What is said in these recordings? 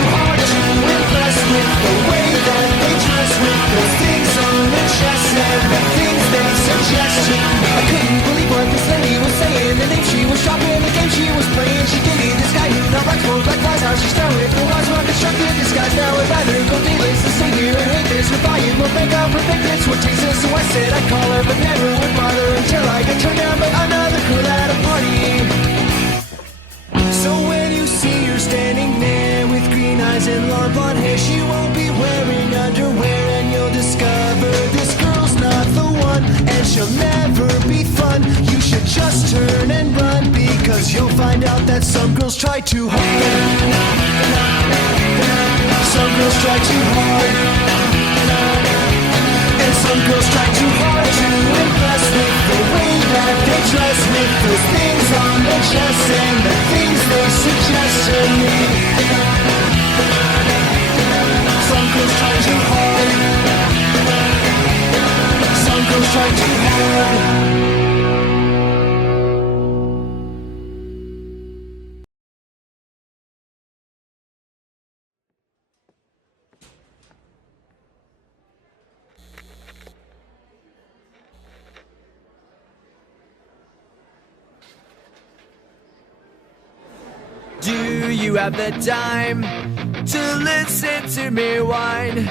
too hard to impress with the way that they dress, with those things on their chest and the things they suggest to me. I couldn't believe what this lady was saying, the name she was shopping, the game she was playing. She dated this guy who now rocks more like flies. How she started with the wise, well constructed disguise. Now I'd rather go dayless than stay here and hate this. With volume will make up perfect, it's what takes us. So I said I'd call her, but never would bother until I got turned down by another girl at a party. So when you see her standing there with green eyes and long blonde hair, she won't be wearing underwear, and you'll discover this girl's not the one, and she'll never be fun. You should just turn and run, because you'll find out that some girls try too hard. Some girls try too hard, and some girls try too hard to impress with the way that they dress, with those things on their chest and the things they suggest to me. Some girls try too hard. Some girls try too hard. Do you have the time to listen to me whine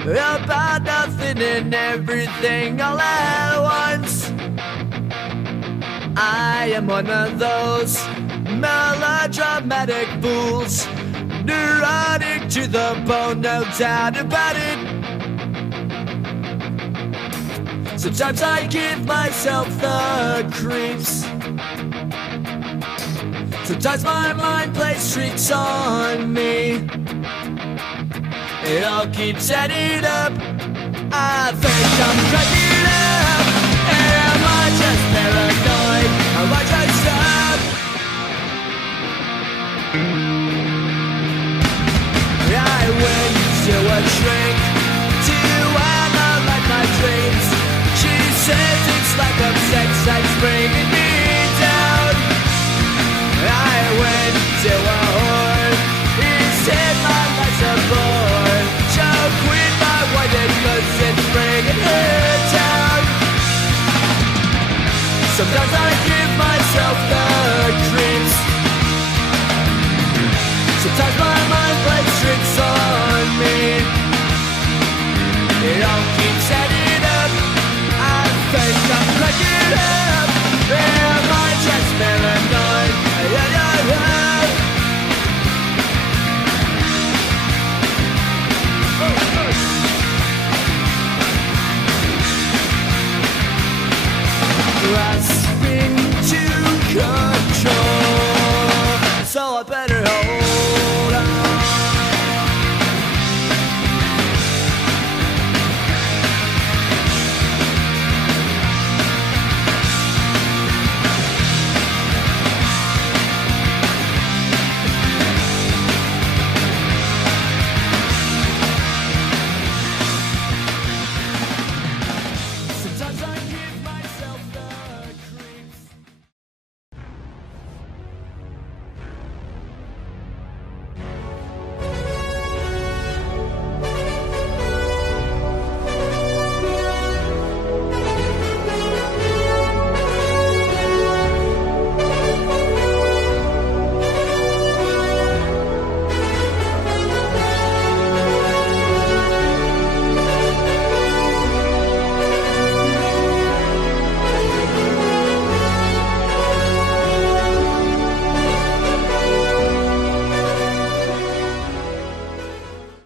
about nothing and everything all at once? I am one of those melodramatic fools, neurotic to the bone, no doubt about it. Sometimes I give myself the creeps. Sometimes my mind plays tricks on me. It all keeps adding up. I think I'm cracking up. Am I just paranoid? Am I just up? I went to a shrink to analyze my dreams. She says it's like obsession.